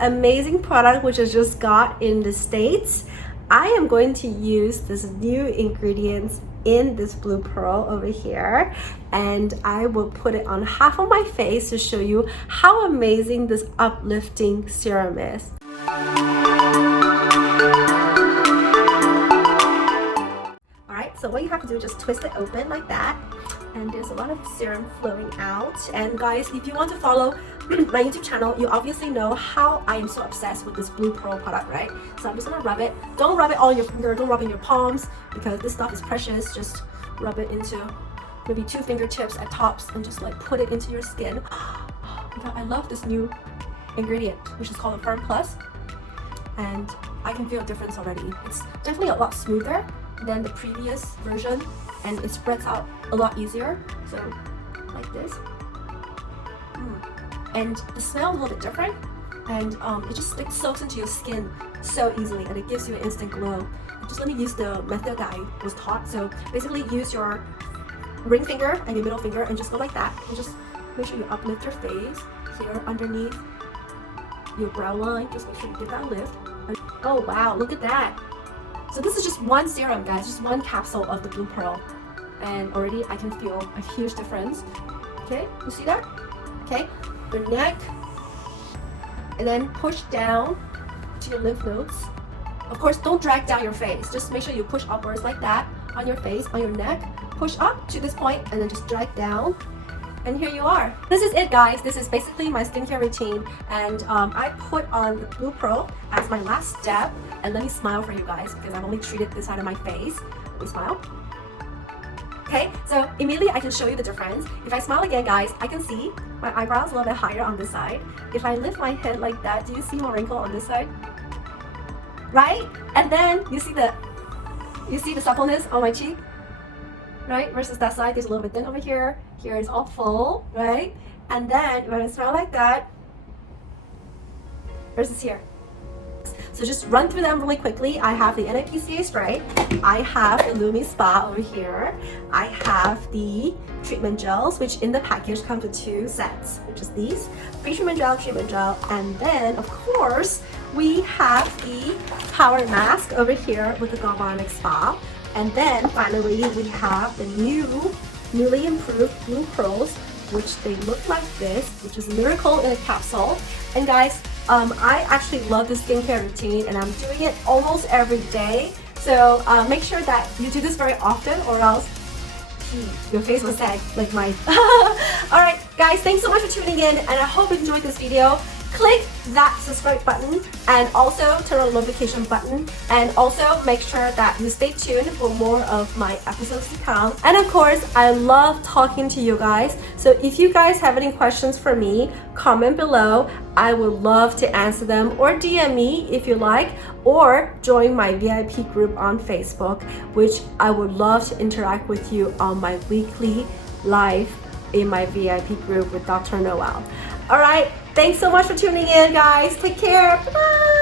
amazing product which I just got in the States. I am going to use this new ingredients in this blue pearl over here, and I will put it on half of my face to show you how amazing this uplifting serum is. Alright, so what you have to do is just twist it open like that, and there's a lot of serum flowing out. And guys, if you want to follow my YouTube channel, you obviously know how I am so obsessed with this blue pearl product, right? So I'm just gonna rub it. Don't rub it all on your finger, don't rub it in your palms, because this stuff is precious. Just rub it into maybe 2 fingertips at tops and just like put it into your skin. I love this new ingredient, which is called a Firm Plus, and I can feel a difference already. It's definitely a lot smoother than the previous version, and it spreads out a lot easier. So like this. And the smell is a little bit different, and it just soaks into your skin so easily, and it gives you an instant glow. Just let me use the method that I was taught. So basically use your ring finger and your middle finger and just go like that, and just make sure you uplift your face here underneath your brow line. Just make sure you give that a lift. Oh wow, look at that. So this is just one serum, guys, just one capsule of the blue pearl, and already I can feel a huge difference. Okay, you see that? Okay, your neck, and then push down to your lymph nodes. Of course, don't drag down your face. Just make sure you push upwards like that on your face, on your neck. Push up to this point, and then just drag down. And here you are. This is it, guys. This is basically my skincare routine, and I put on the blue pearl as my last step. And let me smile for you guys, because I've only treated this side of my face. Let me smile. Okay, so immediately I can show you the difference. If I smile again, guys, I can see my eyebrows a little bit higher on this side. If I lift my head like that, do you see more wrinkle on this side? Right? And then you see the suppleness on my cheek, right? Versus that side, there's a little bit thin over here. Here it's all full, right? And then when I smile like that, versus here. So just run through them really quickly. I have the NaPca spray. I have the Lumispa over here. I have the treatment gels, which in the package comes with 2 sets, which is these pre-treatment gel, treatment gel, and then of course we have the power mask over here with the Galvanic Spa, and then finally we have the newly improved blue pearls, which they look like this, which is Miracle in a capsule. And guys, I actually love this skincare routine, and I'm doing it almost every day. So make sure that you do this very often, or else your face will sag like mine. Alright guys, thanks so much for tuning in, and I hope you enjoyed this video. Click that subscribe button, and also turn on the notification button, and also make sure that you stay tuned for more of my episodes to come. And of course, I love talking to you guys, so if you guys have any questions for me, comment below. I would love to answer them, or DM me if you like, or join my VIP group on Facebook, which I would love to interact with you on my weekly live in my VIP group with Dr. Noel. Alright, thanks so much for tuning in, guys. Take care. Bye-bye.